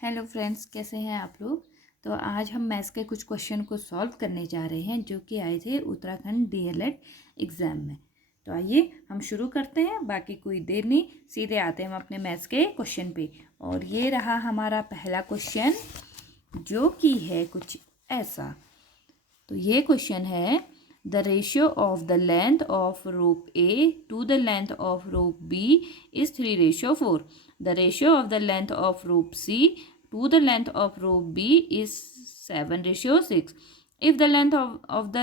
Hello friends, कैसे हैं आप लोग। तो आज हम मैथ्स के कुछ क्वेश्चन को सॉल्व करने जा रहे हैं जो कि आए थे उत्तराखंड डीएलएड एग्ज़ाम में। तो आइए हम शुरू करते हैं, बाकी कोई देर नहीं, सीधे आते हैं हम अपने मैथ्स के क्वेश्चन पे। और ये रहा हमारा पहला क्वेश्चन जो कि है कुछ ऐसा। तो ये क्वेश्चन है, the ratio of the length of rope A to the length of rope B is 3:4. The ratio of the length of rope C to the length of rope B is 7:6. If the length of the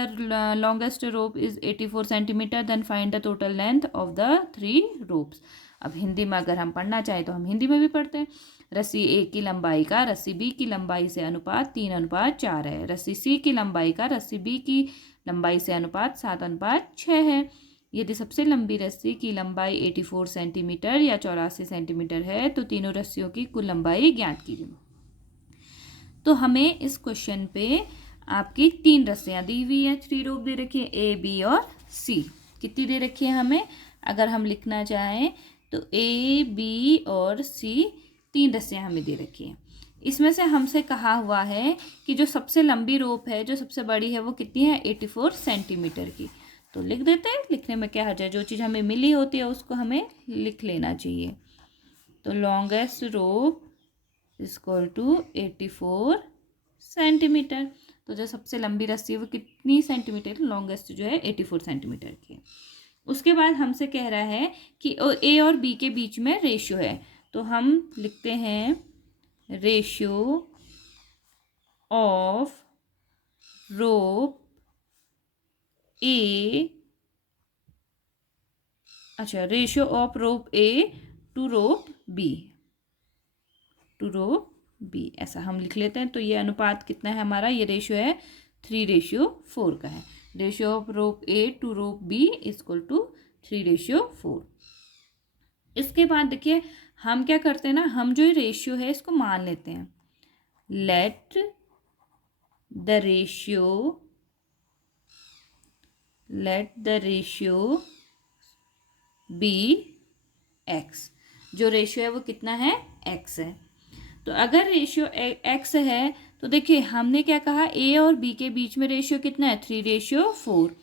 longest rope is 84 centimeter, then find the total length of the 3 ropes. अब हिंदी में अगर हम पढ़ना चाहें तो हम हिंदी में भी पढ़ते हैं। रस्सी ए की लंबाई का रस्सी बी की लंबाई से अनुपात 3:4 है। रस्सी सी की लंबाई का रस्सी बी की लंबाई से अनुपात 7:6 है। यदि सबसे लंबी रस्सी की लंबाई 84 सेंटीमीटर या 84 सेंटीमीटर है तो तीनों रस्सियों की कुल लंबाई ज्ञात कीजिए। तो हमें इस क्वेश्चन पे आपकी 3 रस्सियाँ दी हुई है, 3 रोप दे रखी है, ए बी और सी। कितनी दे रखी है हमें, अगर हम लिखना चाहें तो ए बी और सी 3 रस्सियाँ हमें दे रखी हैं। इसमें से हमसे कहा हुआ है कि जो सबसे लंबी रोप है, जो सबसे बड़ी है, वो कितनी है, 84 सेंटीमीटर की। तो लिख देते हैं, लिखने में क्या हर्ज है, जो चीज़ हमें मिली होती है उसको हमें लिख लेना चाहिए। तो longest rope equal to 84 centimetre. तो जो सबसे लंबी रस्सी है वो कितनी सेंटीमीटर, लॉन्गेस्ट जो है 84 सेंटीमीटर की है। उसके बाद हमसे कह रहा है कि ए और बी के बीच में रेशियो है। तो हम लिखते हैं रेशियो ऑफ रोप ए, अच्छा, ratio of rope A to rope B, to rope B, ऐसा हम लिख लेते हैं। तो ये अनुपात कितना है हमारा, ये रेशियो है 3:4 का है। Ratio of rope A to rope B equal to 3:4। इसके बाद देखिए हम क्या करते हैं ना, हम जो रेशियो है इसको मान लेते हैं। Let the ratio be X. जो रेशियो है वो कितना है, एक्स है। तो अगर रेशियो एक्स है तो देखिए हमने क्या कहा, ए और बी के बीच में रेशियो कितना है, 3:4।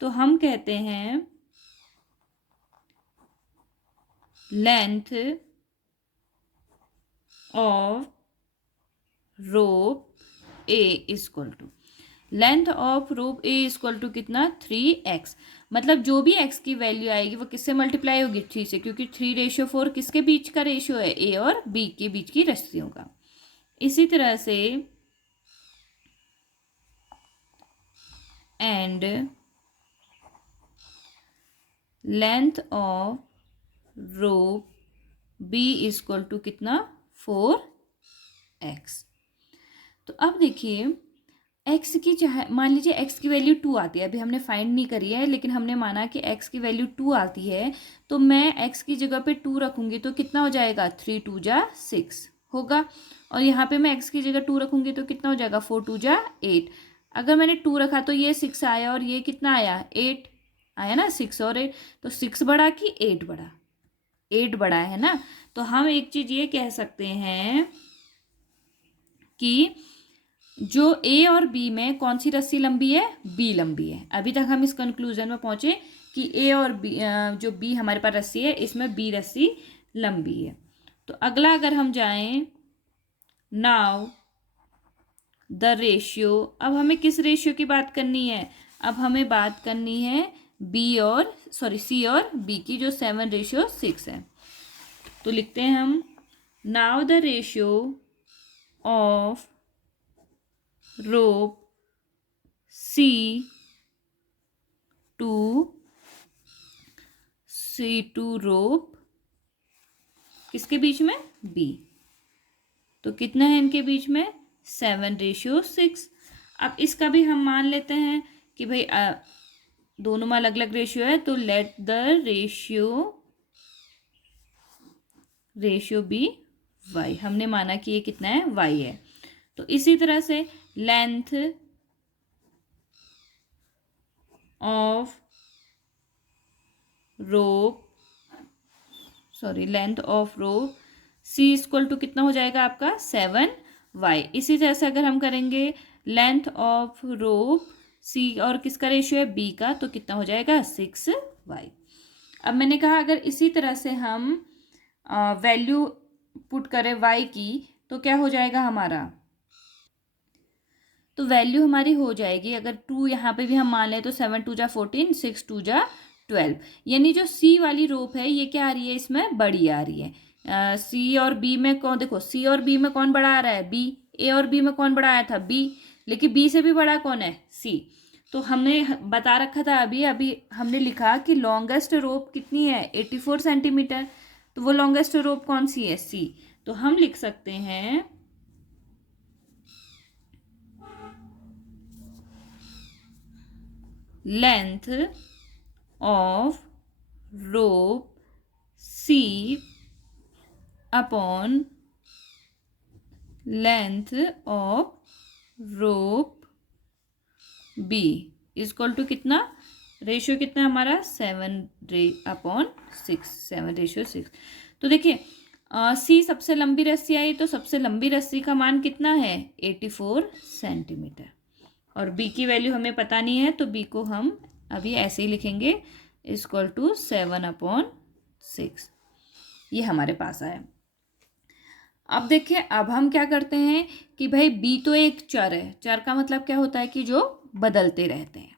तो हम कहते हैं length of rope A equal to, length of rope A equal to कितना, 3x। मतलब जो भी x की वैल्यू आएगी वो किससे मल्टीप्लाई होगी, 3 से, क्योंकि 3:4 किसके बीच का रेशियो है, ए और बी के बीच की रस्सियों का। इसी तरह से and length of rope B equal to कितना, 4x। तो अब देखिए x की, चाहे मान लीजिए x की वैल्यू 2 आती है, अभी हमने फाइंड नहीं करी है लेकिन हमने माना कि x की वैल्यू 2 आती है, तो मैं x की जगह पे 2 रखूंगी तो कितना हो जाएगा, 3 2 जा 6 होगा। और यहाँ पे मैं x की जगह 2 रखूंगी तो कितना हो जाएगा, 4 2 जा 8। अगर मैंने 2 रखा तो ये 6 आया और ये कितना आया, 8 आया ना, 6 और 8, तो 6 बड़ा कि 8 बड़ा, 8 बड़ा है ना। तो हम एक चीज ये कह सकते हैं कि जो ए और बी में कौन सी रस्सी लंबी है, बी लंबी है। अभी तक हम इस कंक्लूजन में पहुंचे कि ए और बी, जो बी हमारे पास रस्सी है इसमें बी रस्सी लंबी है। तो अगला अगर हम जाएं, नाउ द रेशियो, अब हमें किस रेशियो की बात करनी है, अब हमें बात करनी है सी और बी की, जो 7:6 है। तो लिखते हैं हम, now the ratio of rope C to rope किसके बीच में, बी। तो कितना है इनके बीच में, 7:6। अब इसका भी हम मान लेते हैं कि भाई दोनों में अलग अलग रेशियो है, तो let the ratio be Y. हमने माना कि ये कितना है, वाई है। तो इसी तरह से length of rope C equal to कितना हो जाएगा आपका 7y। इसी तरह से अगर हम करेंगे लेंथ ऑफ रोप सी और किसका रेशियो है बी का, तो कितना हो जाएगा 6y। अब मैंने कहा अगर इसी तरह से हम वैल्यू पुट करें y की तो क्या हो जाएगा हमारा, तो वैल्यू हमारी हो जाएगी, अगर 2 यहाँ पे भी हम मान लें तो 7 2 जा 14, 6 2 जा 12, यानी जो सी वाली रोप है ये क्या आ रही है, इसमें बड़ी आ रही है। सी और बी में कौन, देखो सी और बी में कौन बड़ा आ रहा है बी, ए और बी में कौन बड़ा आया था बी, लेकिन बी से भी बड़ा कौन है सी। तो हमने बता रखा था अभी अभी हमने लिखा कि लॉन्गेस्ट रोप कितनी है 84 सेंटीमीटर, तो वो लॉन्गेस्ट रोप कौन सी है सी। तो हम लिख सकते हैं length of rope C upon length of rope B equal to कितना, रेशियो कितना हमारा 7/6, 7/6। तो देखिए सी सबसे लंबी रस्सी आई, तो सबसे लंबी रस्सी का मान कितना है 84 सेंटीमीटर, और बी की वैल्यू हमें पता नहीं है, तो बी को हम अभी ऐसे ही लिखेंगे इक्वल टू 7/6। ये हमारे पास आया। अब देखिए अब हम क्या करते हैं कि भाई बी तो एक चर है, चर का मतलब क्या होता है कि जो बदलते रहते हैं,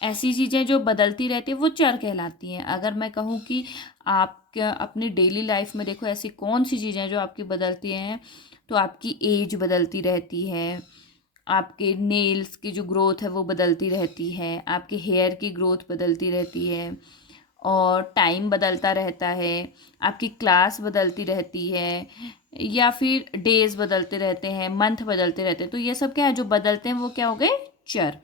ऐसी चीज़ें जो बदलती रहती है वो चर कहलाती हैं। अगर मैं कहूँ कि आप क्या अपनी डेली लाइफ में देखो ऐसी कौन सी चीज़ें जो आपकी बदलती हैं, तो आपकी एज बदलती रहती है, आपके नेल्स की जो ग्रोथ है वो बदलती रहती है, आपके हेयर की ग्रोथ बदलती रहती है, और टाइम बदलता रहता है, आपकी क्लास बदलती रहती है, या फिर डेज बदलते रहते हैं, मंथ बदलते रहते हैं। तो ये सब क्या है जो बदलते हैं वो क्या हो गए चर।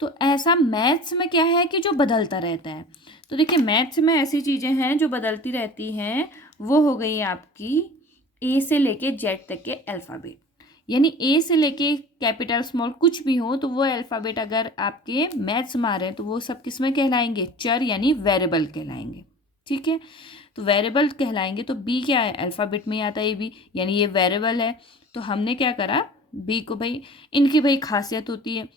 तो ऐसा मैथ्स में क्या है कि जो बदलता रहता है। तो देखिए मैथ्स में ऐसी चीज़ें हैं जो बदलती रहती हैं, वो हो गई आपकी ए से लेके जेड तक के अल्फ़ाबेट, यानी ए से लेके कैपिटल स्मॉल कुछ भी हो तो वो अल्फ़ाबेट अगर आपके मैथ्स में आ रहे हैं तो वो सब किस में कहलाएंगे चर, यानी वेरिएबल कहलाएंगे। ठीक है, तो वेरिएबल कहलाएंगे। तो बी क्या है अल्फ़ाबेट में ही आता है ये भी, यानी ये वेरिएबल है। तो हमने क्या करा बी को, भाई इनकी भाई खासियत होती है,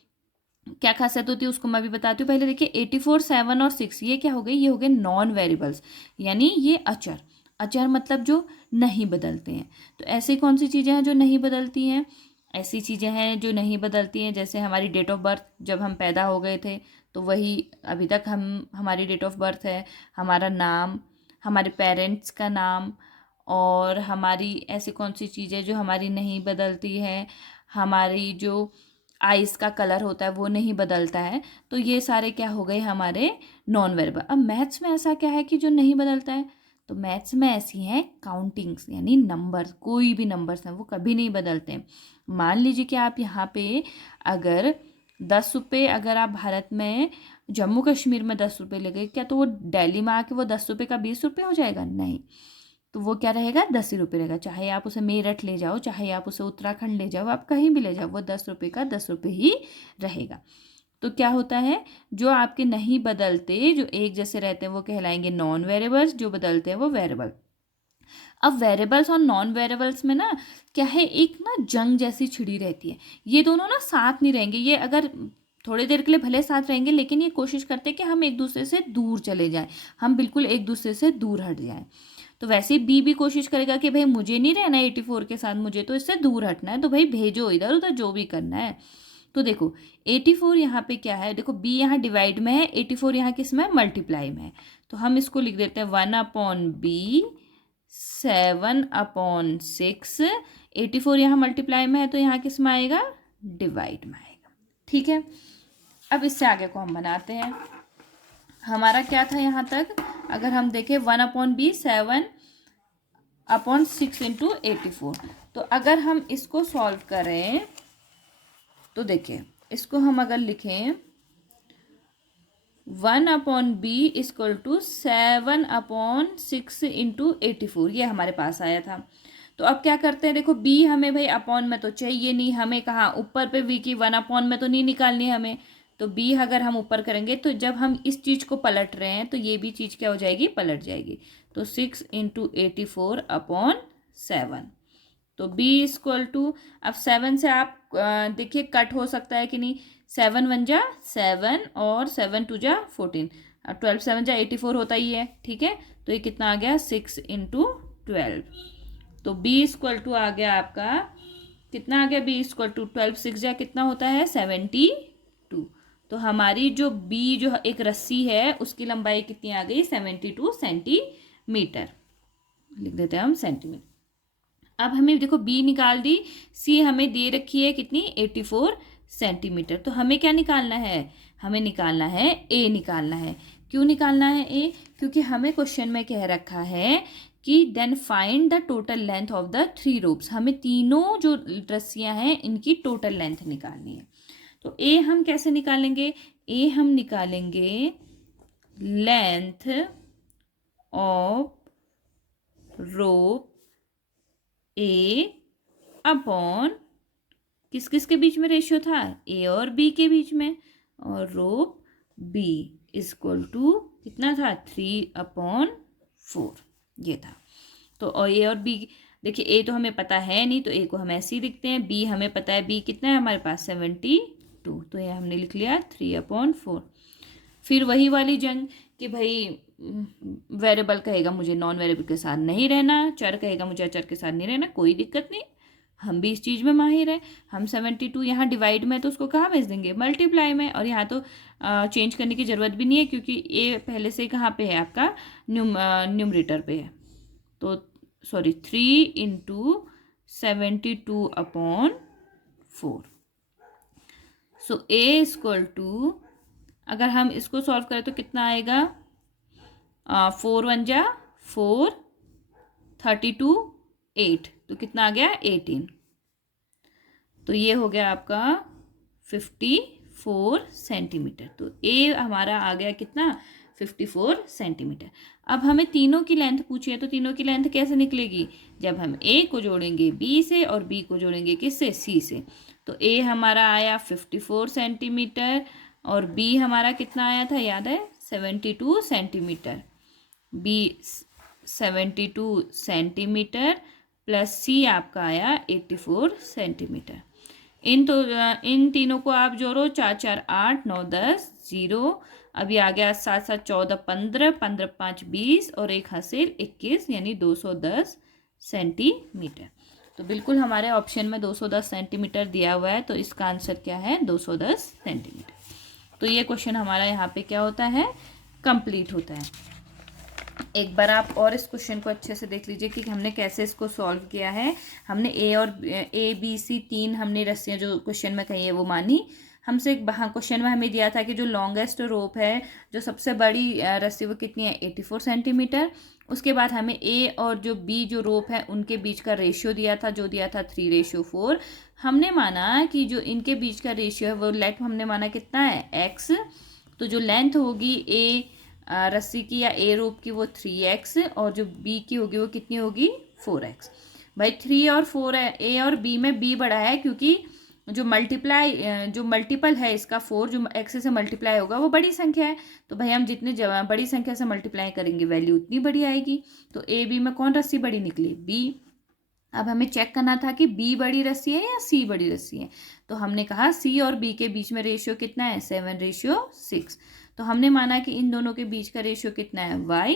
क्या खासियत होती है उसको मैं भी बताती हूँ। पहले देखिए 84 7 और 6 ये क्या हो गए, ये हो गए नॉन वेरिएबल्स, यानी ये अचर। अचर मतलब जो नहीं बदलते हैं। तो ऐसी कौन सी चीज़ें हैं जो नहीं बदलती हैं, ऐसी चीज़ें हैं जो नहीं बदलती हैं जैसे हमारी डेट ऑफ बर्थ, जब हम पैदा हो गए थे तो वही अभी तक हम हमारी डेट ऑफ बर्थ है, हमारा नाम, हमारे पेरेंट्स का नाम, और हमारी ऐसी कौन सी चीज़ें जो हमारी नहीं बदलती है, हमारी जो आइस का कलर होता है वो नहीं बदलता है। तो ये सारे क्या हो गए हमारे नॉन वेरिएबल। अब मैथ्स में ऐसा क्या है कि जो नहीं बदलता है, तो मैथ्स में ऐसी हैं काउंटिंग्स, यानी नंबर्स, कोई भी नंबर्स हैं वो कभी नहीं बदलते हैं। मान लीजिए कि आप यहाँ पे अगर 10 रुपये, अगर आप भारत में जम्मू कश्मीर में 10 रुपये ले गए, क्या तो वो दिल्ली में आके वो 10 रुपये का 20 रुपये हो जाएगा, नहीं। तो वो क्या रहेगा 10 ही रुपये रहेगा, चाहे आप उसे मेरठ ले जाओ, चाहे आप उसे उत्तराखंड ले जाओ, आप कहीं भी ले जाओ, वो 10 रुपये का 10 रुपये ही रहेगा। तो क्या होता है जो आपके नहीं बदलते, जो एक जैसे रहते हैं वो कहलाएंगे नॉन वेरिएबल्स, जो बदलते हैं वो वेरिएबल। अब वेरिएबल्स और नॉन वेरिएबल्स में ना क्या है, एक ना जंग जैसी छिड़ी रहती है, ये दोनों ना साथ नहीं रहेंगे। ये अगर थोड़ी देर के लिए भले साथ रहेंगे लेकिन ये कोशिश करते हैं कि हम एक दूसरे से दूर चले जाएं, हम बिल्कुल एक दूसरे से दूर हट जाएं। तो वैसे ही बी भी कोशिश करेगा कि भाई मुझे नहीं रहना 84 के साथ, मुझे तो इससे दूर हटना है, तो भाई भेजो इधर उधर जो भी करना है। तो देखो 84 यहाँ पे क्या है, देखो बी यहाँ डिवाइड में है, 84 यहाँ किस में मल्टीप्लाई में है। तो हम इसको लिख देते हैं 1/b 7/6। 84 यहाँ मल्टीप्लाई में है तो यहाँ किस में आएगा डिवाइड में आएगा। ठीक है, अब इससे आगे को हम बनाते हैं। हमारा क्या था यहाँ तक, अगर हम देखें 1/b 7/6 इंटू 84। तो अगर हम इसको सॉल्व करें तो देखिए इसको हम अगर लिखें 1/b इक्वल टू 7/6 इंटू 84, ये हमारे पास आया था। तो अब क्या करते हैं, देखो b हमें भाई अपॉन में तो चाहिए नहीं, हमें कहाँ ऊपर पे v की 1/में तो नहीं निकालनी है हमें। तो b अगर हम ऊपर करेंगे तो जब हम इस चीज़ को पलट रहे हैं तो ये भी चीज़ क्या हो जाएगी पलट जाएगी। तो 6 इंटू 84/6 7। तो b इक्वल टू, अब 7 से आप देखिए कट हो सकता है कि नहीं, 7 1 जा 7 और 7 2 जा 14, 12 7 जा 84 होता ही है, ठीक है। तो ये कितना आ गया 6 इंटू 12। तो b इक्वल टू आ गया आपका, कितना आ गया b इक्वल टू 12 6 जा कितना होता है 72। तो हमारी जो b जो एक रस्सी है उसकी लंबाई कितनी आ गई 72 सेंटीमीटर, लिख देते हैं हम सेंटीमीटर। अब हमें देखो b निकाल दी, c हमें दे रखी है कितनी 84 सेंटीमीटर। तो हमें क्या निकालना है, हमें निकालना है a निकालना है। क्यों निकालना है a, क्योंकि हमें क्वेश्चन में कह रखा है कि then find the total length of the 3 ropes, हमें तीनों जो रस्सियां हैं इनकी टोटल लेंथ निकालनी है। तो a हम कैसे निकालेंगे, a हम निकालेंगे length of rope A upon किस किस के बीच में रेशियो था, ए और बी के बीच में, और रोप बी इक्वल टू कितना था 3/4, ये था। तो और ए और बी, देखिए ए तो हमें पता है नहीं तो ए को हम ऐसे ही लिखते हैं, बी हमें पता है, बी कितना है हमारे पास 72, तो ये हमने लिख लिया 3/4। फिर वही वाली जंग कि भाई वेरिएबल कहेगा मुझे नॉन वेरिएबल के साथ नहीं रहना, चर कहेगा मुझे अचर के साथ नहीं रहना, कोई दिक्कत नहीं, हम भी इस चीज़ में माहिर है। हम 72 यहाँ डिवाइड में तो उसको कहाँ भेज देंगे, मल्टीप्लाई में, और यहाँ तो चेंज करने की ज़रूरत भी नहीं है क्योंकि ए पहले से कहाँ पे है आपका न्यूमरेटर पे है। तो sorry 3 into 72/4। So a equal to, अगर हम इसको सॉल्व करें तो कितना आएगा, 4 1 जा 4, 32 8, तो कितना आ गया 18। तो ये हो गया आपका 54 सेंटीमीटर। तो ए हमारा आ गया कितना 54 सेंटीमीटर। अब हमें तीनों की लेंथ पूछी है, तो तीनों की लेंथ कैसे निकलेगी, जब हम ए को जोड़ेंगे बी से और बी को जोड़ेंगे किससे, सी से। तो ए हमारा आया 54 सेंटीमीटर और बी हमारा कितना आया था याद है 72 सेंटीमीटर, बी 72 सेंटीमीटर प्लस सी आपका आया 84 सेंटीमीटर। इन तीनों को आप जोड़ो, 4 4 8 9 10 0, अभी आ गया 7 7 14 15 15 5 20 और एक हासिल 21 यानी 210 सेंटीमीटर। तो बिल्कुल हमारे ऑप्शन में 210 सेंटीमीटर दिया हुआ है, तो इसका आंसर क्या है 210 सेंटीमीटर। तो ये क्वेश्चन हमारा यहाँ पे क्या होता है, कंप्लीट होता है। एक बार आप और इस क्वेश्चन को अच्छे से देख लीजिए कि हमने कैसे इसको सॉल्व किया है। हमने ए बी सी 3 हमने रस्सियाँ जो क्वेश्चन में कही है वो मानी। हमसे क्वेश्चन में हमें दिया था कि जो लॉन्गेस्ट रोप है, जो सबसे बड़ी रस्सी वो कितनी है 84 सेंटीमीटर। उसके बाद हमें ए और जो बी जो रोप है उनके बीच का रेशियो दिया था, जो दिया था 3:4। हमने माना कि जो इनके बीच का रेशियो है वो लेट हमने माना कितना है x। तो जो लेंथ होगी ए रस्सी की या ए रोप की वो 3x और जो बी की होगी वो कितनी होगी 4x। भाई 3 और 4 है, ए और बी में बी बड़ा है क्योंकि जो मल्टीपल है इसका 4 जो x से मल्टीप्लाई होगा वो बड़ी संख्या है। तो भाई हम जितने बड़ी संख्या से मल्टीप्लाई करेंगे वैल्यू उतनी बड़ी आएगी। तो ए बी में कौन रस्सी बड़ी निकली, बी। अब हमें चेक करना था कि बी बड़ी रस्सी है या सी बड़ी रस्सी है। तो हमने कहा सी और बी के बीच में रेशियो कितना है 7:6। तो हमने माना कि इन दोनों के बीच का रेशियो कितना है y।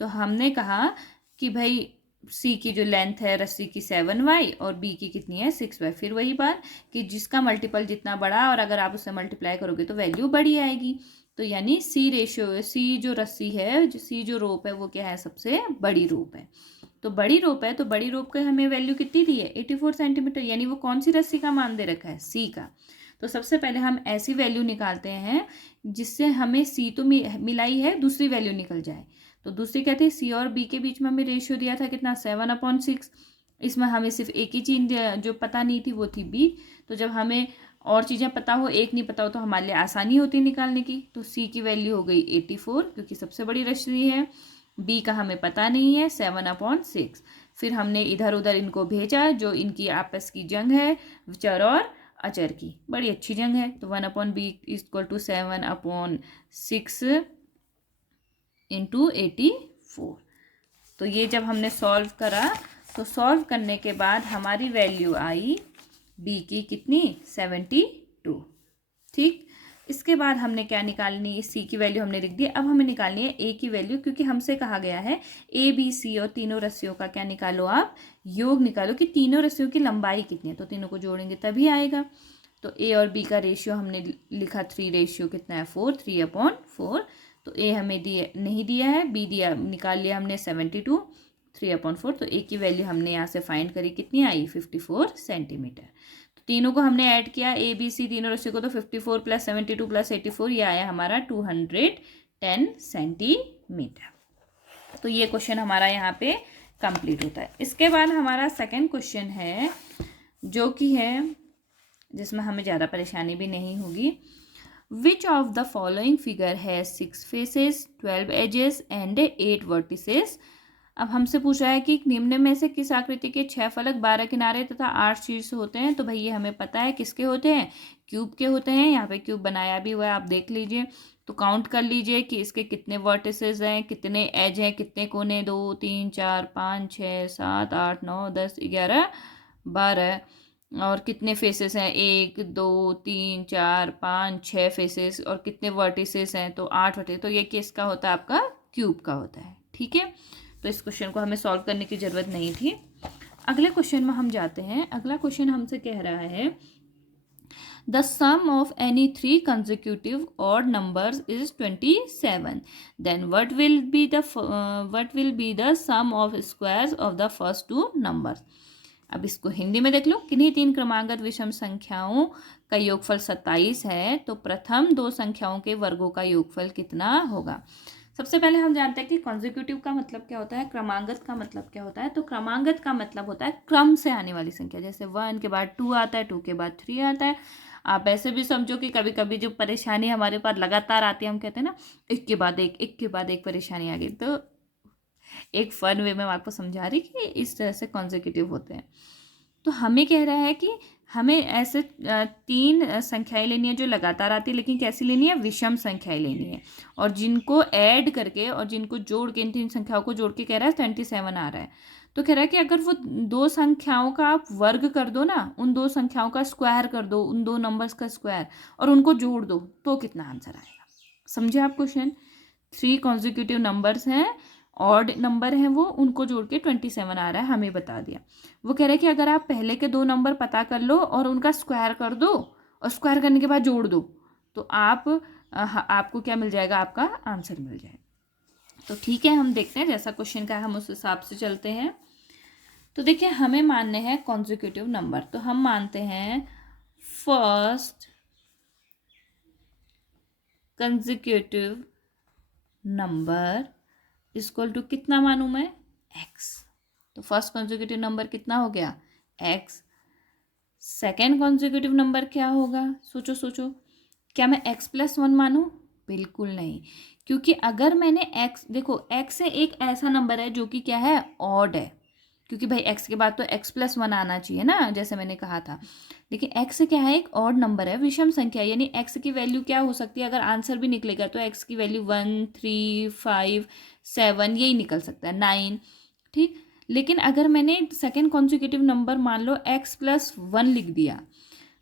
तो हमने कहा कि भाई सी की जो लेंथ है रस्सी की 7y और बी की कितनी है 6y। फिर वही बात कि जिसका मल्टीपल जितना बड़ा और अगर आप उससे मल्टीप्लाई करोगे तो वैल्यू बड़ी आएगी। तो यानी सी जो रस्सी है, सी जो रोप है वो क्या है सबसे बड़ी रोप है। तो बड़ी रोप है, तो बड़ी रोप का हमें वैल्यू कितनी दी है 84 सेंटीमीटर, यानी वो कौन सी रस्सी का मान दे रखा है सी का। तो सबसे पहले हम ऐसी वैल्यू निकालते हैं जिससे हमें सी तो मिलाई है, दूसरी वैल्यू निकल जाए। तो दूसरी क्या थी, सी और बी के बीच में हमें रेशियो दिया था कितना 7/6। इसमें हमें सिर्फ एक ही चीज़ जो पता नहीं थी वो थी बी। तो जब हमें और चीज़ें पता हो एक नहीं पता हो तो हमारे लिए आसानी होती है निकालने की। तो सी की वैल्यू हो गई 84 क्योंकि सबसे बड़ी रस्सी है, बी का हमें पता नहीं है 7/6। फिर हमने इधर उधर इनको भेजा, जो इनकी आपस की जंग है चर और अचर की, बड़ी अच्छी जंग है। तो 1/b = 7/6 × 84। तो ये जब हमने सॉल्व करा तो सॉल्व करने के बाद हमारी वैल्यू आई बी की कितनी 72। ठीक, इसके बाद हमने क्या निकालनी है, सी की वैल्यू हमने लिख दी। अब हमें निकालनी है ए की वैल्यू, क्योंकि हमसे कहा गया है ए बी सी और तीनों रस्सियों का क्या निकालो, आप योग निकालो कि तीनों रस्सियों की लंबाई कितनी है। तो तीनों को जोड़ेंगे तभी आएगा। तो ए और बी का रेशियो हमने लिखा 3 रेशियो कितना है 4, 3/4। तो ए हमें नहीं दिया है, बी दिया, निकाल लिया हमने 72, 3/4। तो ए की वैल्यू हमने यहाँ से फाइंड करी, कितनी आई 54 सेंटीमीटर। तो तीनों को हमने ऐड किया, ए बी सी तीनों रस्सियों को, तो 54 + 72 + 84 ये आया हमारा 210 सेंटीमीटर। तो ये क्वेश्चन हमारा यहाँ पे कंप्लीट होता है। इसके बाद हमारा सेकेंड क्वेश्चन है, जो कि है जिसमें हमें ज़्यादा परेशानी भी नहीं होगी। Which of the following figure has 6 faces, 12 edges and 8 vertices? अब हमसे पूछ रहा है कि निम्न में से किस आकृति के 6 फलक, 12 किनारे तथा 8 शीर्ष होते हैं। तो भाई ये हमें पता है किसके होते हैं, क्यूब के होते हैं। यहाँ पे क्यूब बनाया भी हुआ है, आप देख लीजिए। तो काउंट कर लीजिए कि इसके कितने वर्टिसेस हैं, कितने एज हैं, कितने कोने, 2 3 4 5 6 7 8 9 10 11 12, और कितने फेसेस हैं, 1 2 3 4 5 6 फेसेस, और कितने वर्टिसेस हैं, तो 8 वर्टिसेस। तो ये किसका होता है, आपका क्यूब का होता है। ठीक है, तो इस क्वेश्चन को हमें सॉल्व करने की ज़रूरत नहीं थी। अगले क्वेश्चन में हम जाते हैं। अगला क्वेश्चन हमसे कह रहा है the sum of any 3 consecutive odd numbers is 27, then what will be the sum of squares of the first 2 numbers. अब इसको हिंदी में देख लो। किन्हीं 3 क्रमांगत विषम संख्याओं का योगफल 27 है, तो प्रथम 2 संख्याओं के वर्गों का योगफल कितना होगा। सबसे पहले हम जानते हैं कि कॉन्जिक्यूटिव का मतलब क्या होता है, क्रमांगत का मतलब क्या होता है। तो क्रमांगत का मतलब होता है क्रम से आने वाली संख्या, जैसे 1 के बाद 2 आता है, 2 के बाद 3 आता है। आप ऐसे भी समझो कि कभी कभी जो परेशानी हमारे पास लगातार आती है, हम कहते हैं ना एक के बाद एक परेशानी आ गई। तो एक फन वे में आपको समझा रही कि इस तरह से कॉन्जिक्यूटिव होते हैं। तो हमें कह रहा है कि हमें ऐसे 3 संख्याएं लेनी है जो लगातार आती है, लेकिन कैसी लेनी है, विषम संख्याएं लेनी है। और जिनको ऐड करके और जिनको जोड़ के, इन 3 संख्याओं को जोड़ के कह रहा है 27 आ रहा है। तो कह रहा है कि अगर वो 2 संख्याओं का आप वर्ग कर दो ना, उन 2 संख्याओं का स्क्वायर कर दो, उन 2 नंबर्स का स्क्वायर, और उनको जोड़ दो, तो कितना आंसर आएगा। समझे आप क्वेश्चन। 3 कॉन्जिक्यूटिव नंबर्स हैं, ऑड नंबर है वो, उनको जोड़ के 27 आ रहा है, हमें बता दिया। वो कह रहे हैं कि अगर आप पहले के 2 नंबर पता कर लो और उनका स्क्वायर कर दो, और स्क्वायर करने के बाद जोड़ दो, तो आपको क्या मिल जाएगा, आपका आंसर मिल जाएगा। तो ठीक है, हम देखते हैं जैसा क्वेश्चन का है हम उस हिसाब से चलते हैं। तो देखिए, हमें मानने हैं कॉन्जिक्यूटिव नंबर। तो हम मानते हैं first consecutive number equal to कितना मानूं मैं, x। तो फर्स्ट कॉन्जिक्यूटिव नंबर कितना हो गया, x। सेकेंड कॉन्जिक्यूटिव नंबर क्या होगा, सोचो। क्या मैं x+1 मानूं, बिल्कुल नहीं। क्योंकि अगर मैंने x, देखो x एक ऐसा नंबर है जो कि क्या है, ऑड है। क्योंकि भाई x के बाद तो x+1 आना चाहिए ना, जैसे मैंने कहा था। लेकिन x क्या है, एक ऑड नंबर है, विषम संख्या। यानी x की वैल्यू क्या हो सकती है, अगर आंसर भी निकलेगा तो x की वैल्यू 1 3 5 7 यही निकल सकता है, 9। ठीक, लेकिन अगर मैंने सेकेंड कॉन्जिक्यूटिव नंबर मान लो x+1 लिख दिया,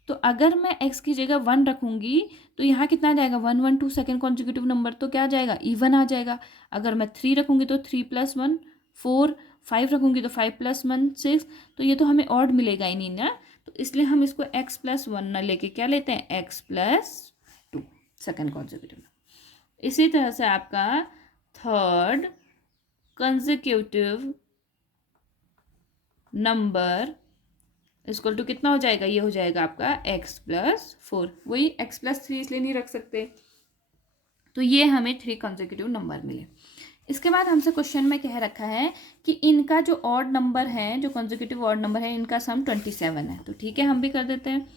तो अगर मैं x की जगह 1 रखूंगी तो यहाँ कितना आ जाएगा, 1 1 2, सेकेंड कॉन्जिक्यूटिव नंबर तो क्या आ जाएगा, इवन आ जाएगा। अगर मैं 3 रखूंगी तो 3+1 4, 5 रखूंगी तो 5+1 6। तो ये तो हमें ऑड मिलेगा ही नहीं ना, तो इसलिए हम इसको x+1 ना लेके क्या लेते हैं, x+2 सेकेंड कॉन्जिक्यूटिव। इसी तरह से आपका third consecutive number equal to कितना हो जाएगा, ये हो जाएगा आपका x+4। वही x+3 इसलिए नहीं रख सकते। तो ये हमें 3 कंसेक्यूटिव नंबर मिले। इसके बाद हमसे क्वेश्चन में कह रखा है कि इनका जो ऑड नंबर है, जो कंसेक्यूटिव ऑड नंबर है, इनका सम 27 है। तो ठीक है, हम भी कर देते हैं,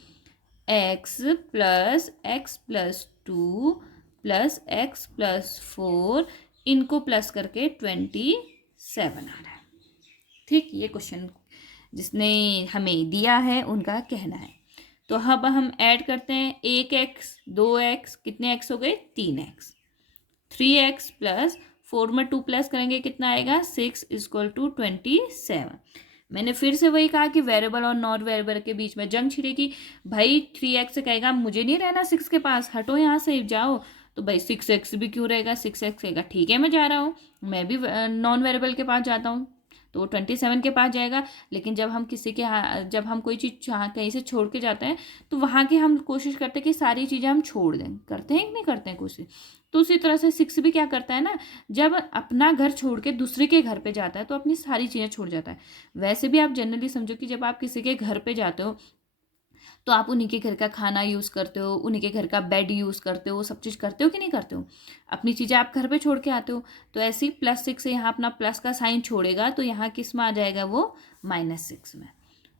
x+x+2 +x+4 इनको प्लस करके 27 आ रहा है। ठीक, ये क्वेश्चन जिसने हमें दिया है उनका कहना है। तो अब हम ऐड करते हैं, 1x 2x, कितने x हो गए, 3x। 3x प्लस 4 में 2 प्लस करेंगे कितना आएगा, 6 = 27। मैंने फिर से वही कहा कि वेरिएबल और नॉन वेरिएबल के बीच में जंग छिड़ेगी। भाई 3x कहेगा मुझे नहीं रहना 6 के पास, हटो यहाँ से जाओ। तो भाई 6x भी क्यों रहेगा, 6x कहेगा ठीक है मैं जा रहा हूँ, मैं भी नॉन वेरिएबल के पास जाता हूँ, तो वो 27 के पास जाएगा। लेकिन जब हम किसी के जब हम कोई चीज़ कहीं से छोड़ के जाते हैं तो वहाँ की हम कोशिश करते हैं कि सारी चीज़ें हम छोड़ दें, करते हैं कि नहीं करते हैं कोशिश। तो उसी तरह से 6 भी क्या करता है ना, जब अपना घर छोड़ के दूसरे के घर पे जाता है तो अपनी सारी चीज़ें छोड़ जाता है। वैसे भी आप जनरली समझो कि जब आप किसी के घर पे जाते हो तो आप उन्हीं के घर का खाना यूज़ करते हो, उन्हीं के घर का बेड यूज़ करते हो, सब चीज़ करते हो कि नहीं करते हो। अपनी चीज़ें आप घर पे छोड़ के आते हो। तो ऐसे ही +6 से यहाँ अपना प्लस का साइन छोड़ेगा तो यहाँ किस में आ जाएगा वो -6 में।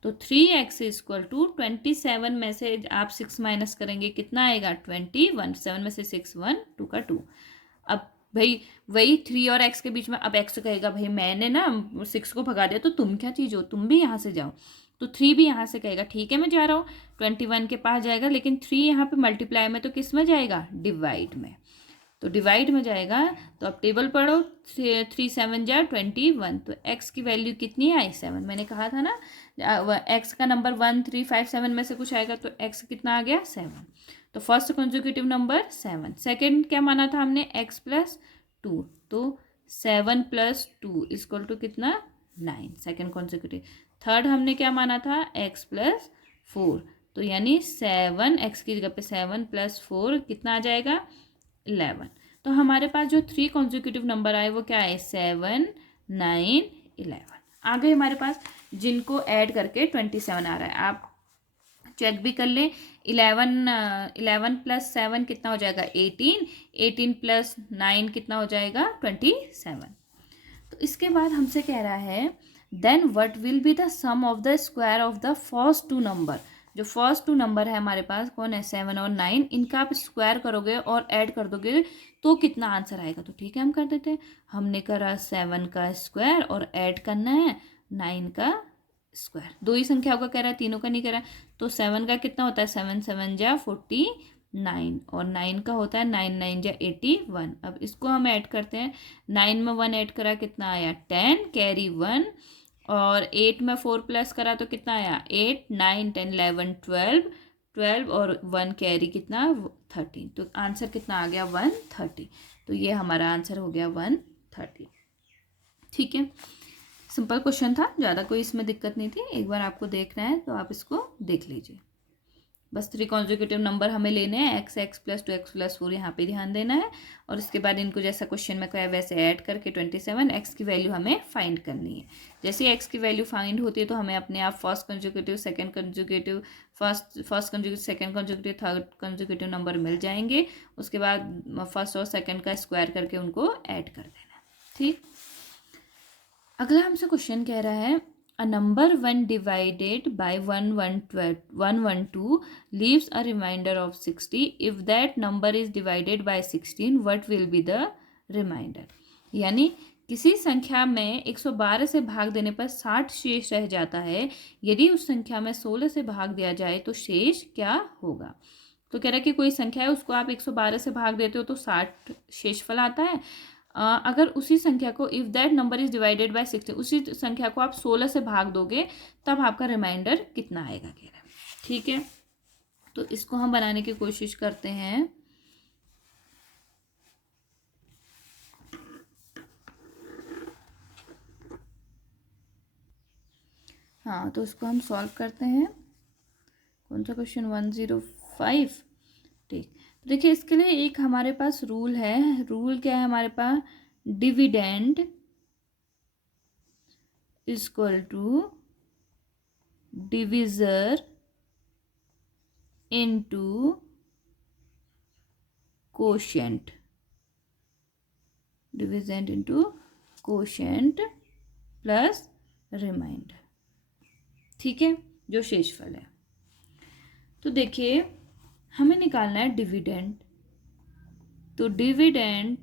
तो 3x इक्वल टू 27 में से आप 6 माइनस करेंगे कितना आएगा 21, 7 में से 6 1 2 का 2। अब भाई वही 3 और x के बीच में, अब x कहेगा भाई मैंने ना 6 को भगा दिया तो तुम क्या चीज़ हो, तुम भी यहाँ से जाओ। तो 3 भी यहाँ से कहेगा ठीक है मैं जा रहा हूँ, 21 के पास जाएगा। लेकिन 3 यहाँ पे मल्टीप्लाई में तो किस में जाएगा, डिवाइड में। तो डिवाइड में जाएगा तो अब टेबल पढ़ो, 3 7 जा 21। तो x की वैल्यू कितनी आई 7। मैंने कहा था ना x का नंबर 1 3 5 7 में से कुछ आएगा, तो x कितना आ गया 7। तो फर्स्ट कंसेक्यूटिव नंबर 7। सेकंड क्या माना था हमने x + 2, तो 7 + 2 इक्वल टू कितना 9, सेकंड कंसेक्यूटिव। थर्ड हमने क्या माना था x + 4, तो यानी 7, x की जगह पे 7 + 4 कितना आ जाएगा 11। तो हमारे पास जो 3 कॉन्जिक्यूटिव नंबर आए वो क्या है 7 9 11। आगे हमारे पास जिनको ऐड करके 27 आ रहा है, आप चेक भी कर लें। 11 + 7 कितना हो जाएगा 18, 18 + 9 कितना हो जाएगा 27। तो इसके बाद हमसे कह रहा है then what will be the sum of the square of the first 2 number. जो फर्स्ट 2 नंबर है हमारे पास कौन है 7 और 9, इनका आप स्क्वायर करोगे और ऐड कर दोगे तो कितना आंसर आएगा। तो ठीक है हम कर देते हैं। हमने करा 7 का स्क्वायर और ऐड करना है 9 का स्क्वायर। दो ही संख्याओं का कह रहा है, तीनों का नहीं कह रहा है। तो 7 का कितना होता है 7 7 जा 49 और 9 का होता है 9 9 जा 81। अब इसको हम ऐड करते हैं, 9 में 1 ऐड करा कितना आया 10 कैरी 1, और 8 में 4 प्लस करा तो कितना आया 8 9 10 11 12 12 और 1 कैरी कितना 13। तो आंसर कितना आ गया 130। तो ये हमारा आंसर हो गया 130। ठीक है, सिंपल क्वेश्चन था, ज़्यादा कोई इसमें दिक्कत नहीं थी। एक बार आपको देखना है तो आप इसको देख लीजिए। बस 3 कॉन्जिक्यूटिव नंबर हमें लेने हैं, x + 2 x + 4 यहाँ पे ध्यान देना है। और इसके बाद इनको जैसा क्वेश्चन में कहा वैसे ऐड करके 27 x की वैल्यू हमें फाइंड करनी है। जैसे ही x की वैल्यू फाइंड होती है तो हमें अपने आप first consecutive second consecutive first consecutive second consecutive third consecutive number मिल जाएंगे। उसके बाद फर्स्ट और सेकंड का स्क्वायर करके उनको ऐड कर देना। ठीक, अगला हमसे क्वेश्चन कह रहा है a number when divided by 112 leaves a remainder of 60. If that number is divided by 16, what will be the remainder? यानी किसी संख्या में 112 से भाग देने पर 60 शेष रह जाता है। यदि उस संख्या में 16 से भाग दिया जाए तो शेष क्या होगा। तो कह रहा है कि कोई संख्या है उसको आप 112 से भाग देते हो तो 60 शेषफल आता है। अगर उसी संख्या को if that number is divided by 60, उसी संख्या को आप 16 से भाग दोगे तब आपका रिमाइंडर कितना आएगा कह रहा है। ठीक है, तो इसको हम बनाने की कोशिश करते हैं। हाँ, तो इसको हम सॉल्व करते हैं। कौन सा क्वेश्चन 105। ठीक, तो देखिए इसके लिए एक हमारे पास रूल है। रूल क्या है हमारे पास, dividend equal to divisor into quotient, divisor into quotient plus remainder. ठीक है, जो शेषफल है। तो देखिए हमें निकालना है डिविडेंड। तो डिविडेंड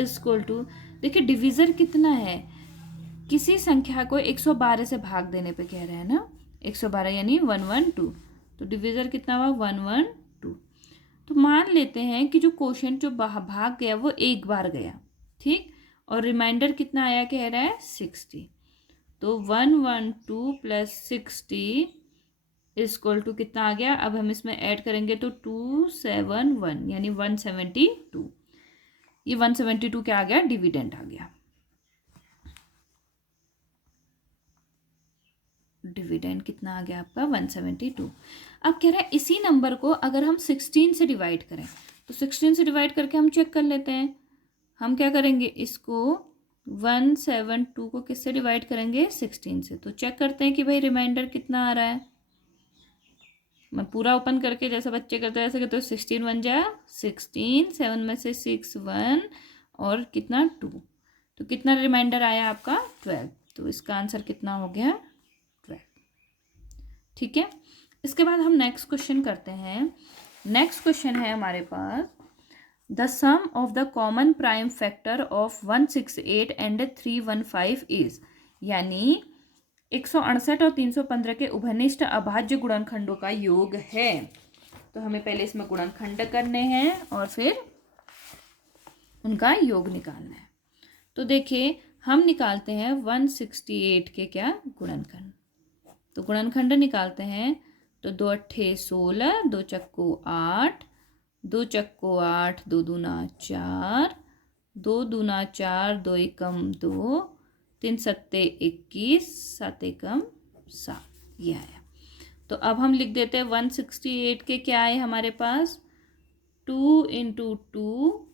इक्वल टू, देखिए डिविजर कितना है, किसी संख्या को 112 से भाग देने पे कह रहे हैं ना, 112 यानी 112। तो डिविजर कितना हुआ 112। तो मान लेते हैं कि जो कोशेंट जो भाग गया वो एक बार गया, ठीक, और रिमाइंडर कितना आया कह रहा है 60। तो 112 प्लस 60 इक्वल टू कितना आ गया। अब हम इसमें ऐड करेंगे तो 271 यानी 172। ये 172 क्या आ गया, डिविडेंड आ गया। डिविडेंड कितना आ गया आपका 172। अब कह रहा है इसी नंबर को अगर हम 16 से डिवाइड करें, तो 16 से डिवाइड करके हम चेक कर लेते हैं। हम क्या करेंगे, इसको 172 को किससे डिवाइड करेंगे, 16 से। तो चेक करते हैं कि भाई रिमाइंडर कितना आ रहा है। मैं पूरा ओपन करके जैसे बच्चे करते हैं ऐसे करते हो। 16 1 जा 16, 7 में से 6 1 और कितना 2, तो कितना रिमाइंडर आया आपका 12। तो इसका आंसर कितना हो गया 12। ठीक है, इसके बाद हम नेक्स्ट क्वेश्चन करते हैं। नेक्स्ट क्वेश्चन है हमारे पास, the sum of the common prime factor of 168 and 315 is, यानी 168 और 315 के उभयनिष्ठ अभाज्य गुणनखंडों का योग है। तो हमें पहले इसमें गुणनखंड करने हैं और फिर उनका योग निकालना है। तो देखिए हम निकालते हैं 168 के क्या गुणनखंड। तो गुणनखंड निकालते हैं तो 2 अट्ठे 16, 2 चक्को 8, 2 चक्को 8, 2 दूना 4, 2 दूना 4, 2 एकम 2, 3 सत्ते 21, 7 एकम 7, ये आया। तो अब हम लिख देते हैं 168 के क्या आए हमारे पास, 2 इंटू 2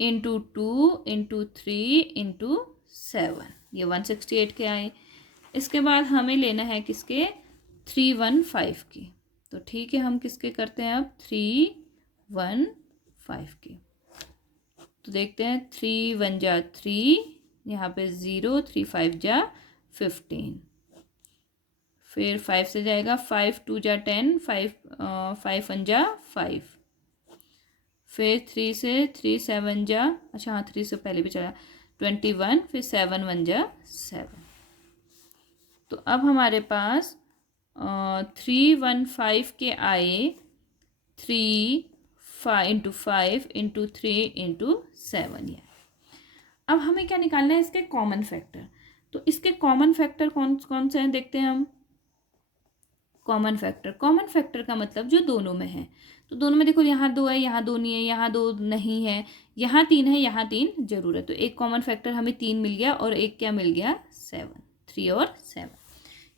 इंटू 2 इंटू 3 इंटू 7, ये 168 के आए। इसके बाद हमें लेना है किसके, 315 की। तो ठीक है, हम किसके करते हैं अब, 315 की। तो देखते हैं 3 1 जा 3, यहाँ पे 0, 3 5 जा 15, फिर 5 से जाएगा 5 2 जा 10, 5 1 जा 5, फिर 3 से 3 7 जा, अच्छा हाँ 3 से पहले भी चला 21, फिर 7 1 जा 7। तो अब हमारे पास 315 के आए 3 इंटू 5 इंटू 3 इंटू 7। ये अब हमें क्या निकालना है, इसके कॉमन फैक्टर। तो इसके कॉमन फैक्टर कौन कौन से हैं देखते हैं हम। कॉमन फैक्टर का मतलब जो दोनों में है। तो दोनों में देखो, यहाँ 2 है, यहाँ 2 नहीं है, यहाँ 2 नहीं है, यहाँ 3 है, यहाँ 3 जरूर है। तो एक कॉमन फैक्टर हमें 3 मिल गया और एक क्या मिल गया 7, 3 और 7,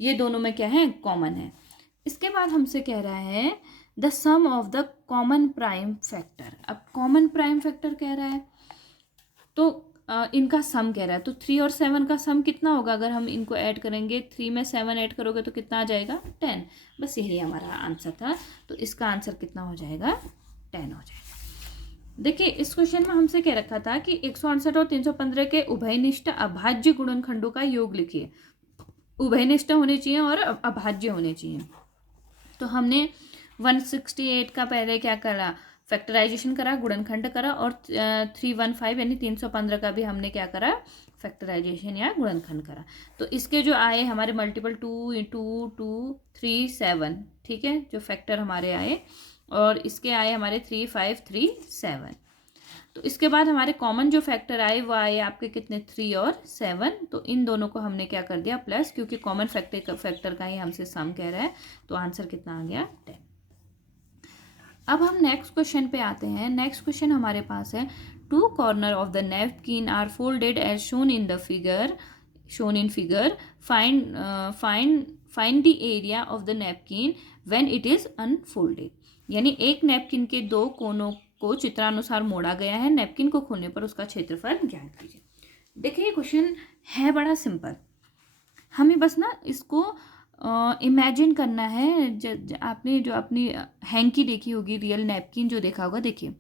ये दोनों में क्या है, कॉमन है। इसके बाद हमसे कह रहा है the sum of the common prime factor. अब कॉमन प्राइम फैक्टर कह रहा है तो इनका सम कह रहा है। तो 3 और 7 का सम कितना होगा, अगर हम इनको ऐड करेंगे, 3 में 7 ऐड करोगे तो कितना आ जाएगा 10। बस यही हमारा आंसर था। तो इसका आंसर कितना हो जाएगा 10 हो जाएगा। देखिए इस क्वेश्चन में हमसे कह रखा था कि 168 और 315 के उभयनिष्ठ अभाज्य गुणनखंडों का योग लिखिए। उभयनिष्ठ होने चाहिए और अभाज्य होने चाहिए। तो हमने 168 का पहले क्या करा, फैक्टराइजेशन करा, गुणनखंड करा, और 315 यानी 315 का भी हमने क्या करा, फैक्टराइजेशन या गुणनखंड करा। तो इसके जो आए हमारे मल्टीपल 2 इंटू 2 3 7, ठीक है, जो फैक्टर हमारे आए, और इसके आए हमारे 3 5 3 7। तो इसके बाद हमारे कॉमन जो फैक्टर आए वो आए आपके कितने, 3 और 7। तो इन दोनों को हमने क्या कर दिया प्लस, क्योंकि कॉमन फैक्टर का ही हमसे सम कह रहा है। तो आंसर कितना आ गया 10। अब हम नेक्स्ट क्वेश्चन पे आते हैं। नेक्स्ट क्वेश्चन हमारे पास है, 2 corner of the napkin are folded as shown in figure. Find the area of the napkin when it is unfolded. यानी एक नैपकिन के 2 कोनों को चित्रानुसार मोड़ा गया है, नैपकिन को खोलने पर उसका क्षेत्रफल ज्ञात कीजिए। देखिए ये क्वेश्चन है बड़ा सिंपल, हमें बस ना इसको इमेजिन करना है। आपने जो अपनी हैंकी देखी होगी, रियल नैपकिन जो देखा होगा, देखिए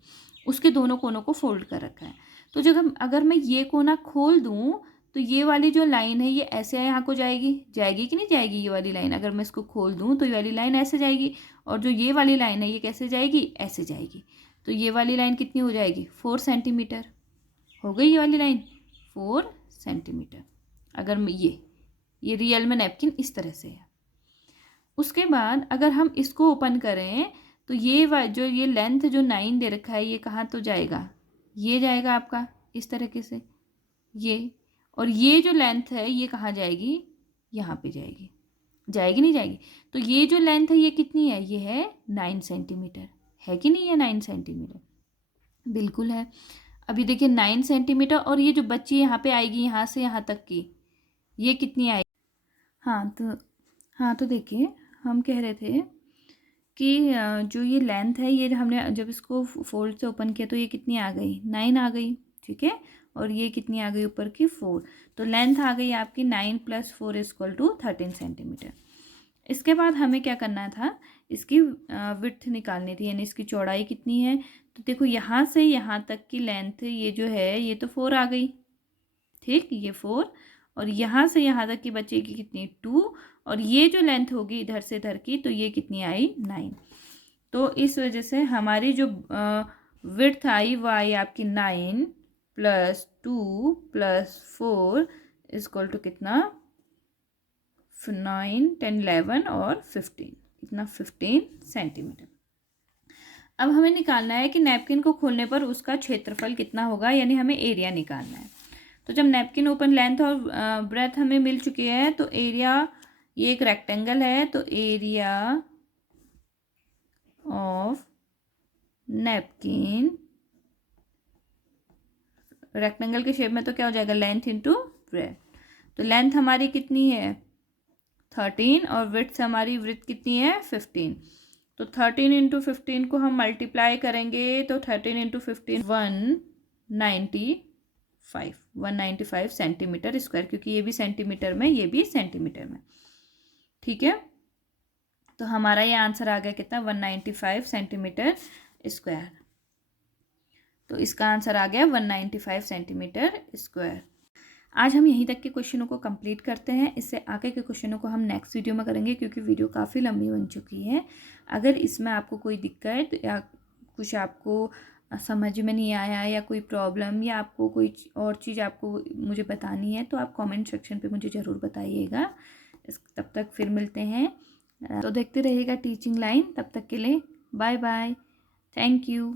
उसके दोनों कोनों को फोल्ड कर रखा है। तो जब अगर मैं ये कोना खोल दूं तो ये वाली जो लाइन है ये ऐसे यहाँ को जाएगी कि नहीं जाएगी। ये वाली लाइन अगर मैं इसको खोल दूं तो ये वाली लाइन ऐसे जाएगी, और जो ये वाली लाइन है ये कैसे जाएगी, ऐसे जाएगी। तो ये वाली लाइन कितनी हो जाएगी, 4 सेंटीमीटर हो गई। ये वाली लाइन 4 सेंटीमीटर। अगर ये रियल में नैपकिन इस तरह से है। उसके बाद अगर हम इसको ओपन करें तो ये लेंथ जो 9 दे रखा है ये कहाँ तो जाएगा, ये जाएगा आपका इस तरीके से ये, और ये जो लेंथ है ये कहाँ जाएगी, यहाँ पे जाएगी, जाएगी नहीं जाएगी। तो ये जो लेंथ है ये कितनी है, ये है 9 सेंटीमीटर, है कि नहीं है 9 सेंटीमीटर, बिल्कुल है। अभी देखिए 9 सेंटीमीटर, और ये जो बच्ची यहाँ पे आएगी यहाँ से यहाँ तक की, ये कितनी आएगी। हाँ तो देखिए हम कह रहे थे कि जो ये लेंथ है ये हमने जब इसको फोल्ड से ओपन किया तो ये कितनी आ गई, 9 आ गई, ठीक है। और ये कितनी आ गई ऊपर की, 4। तो लेंथ आ गई आपकी 9 + 4 = 13 सेंटीमीटर। इसके बाद हमें क्या करना था, इसकी विड्थ निकालनी थी, यानी इसकी चौड़ाई कितनी है। तो देखो यहाँ से यहाँ तक की लेंथ ये जो है ये तो 4 आ गई, ठीक, ये 4। और यहाँ से यहाँ तक की बचेगी कितनी, 2। और ये जो लेंथ होगी इधर से इधर की, तो ये कितनी आई, 9। तो इस वजह से हमारी जो विड्थ आई वो आई आपकी 9 + 2 + 4 = कितना, 9, 10, 11 और 15, इतना 15 सेंटीमीटर। अब हमें निकालना है कि नैपकिन को खोलने पर उसका क्षेत्रफल कितना होगा, यानी हमें एरिया निकालना है। तो जब नैपकिन ओपन लेंथ और ब्रेथ हमें मिल चुकी है, तो एरिया, ये एक रेक्टेंगल है, तो एरिया ऑफ नैपकिन, रेक्टेंगल के शेप में तो क्या हो जाएगा, लेंथ इंटू ब्रेथ। तो लेंथ हमारी कितनी है 13, और विड्थ हमारी विड्थ कितनी है 15। तो 13 × 15 को हम मल्टीप्लाई करेंगे, तो 13 × 15 195 सेंटीमीटर स्क्वायर, क्योंकि ये भी सेंटीमीटर में ये भी सेंटीमीटर में, ठीक है। तो हमारा ये आंसर आ गया कितना, 195 सेंटीमीटर स्क्वायर। तो इसका आंसर आ गया 195 सेंटीमीटर स्क्वायर। आज हम यहीं तक के क्वेश्चनों को कंप्लीट करते हैं। इससे आगे के क्वेश्चनों को हम नेक्स्ट वीडियो में करेंगे, क्योंकि वीडियो काफ़ी लंबी बन चुकी है। अगर इसमें आपको कोई दिक्कत या कुछ आपको समझ में नहीं आया, या कोई प्रॉब्लम, या आपको कोई और चीज़ आपको मुझे बतानी है, तो आप कमेंट सेक्शन पे मुझे ज़रूर बताइएगा। तब तक फिर मिलते हैं, तो देखते रहिएगा टीचिंग लाइन। तब तक के लिए बाय बाय, थैंक यू।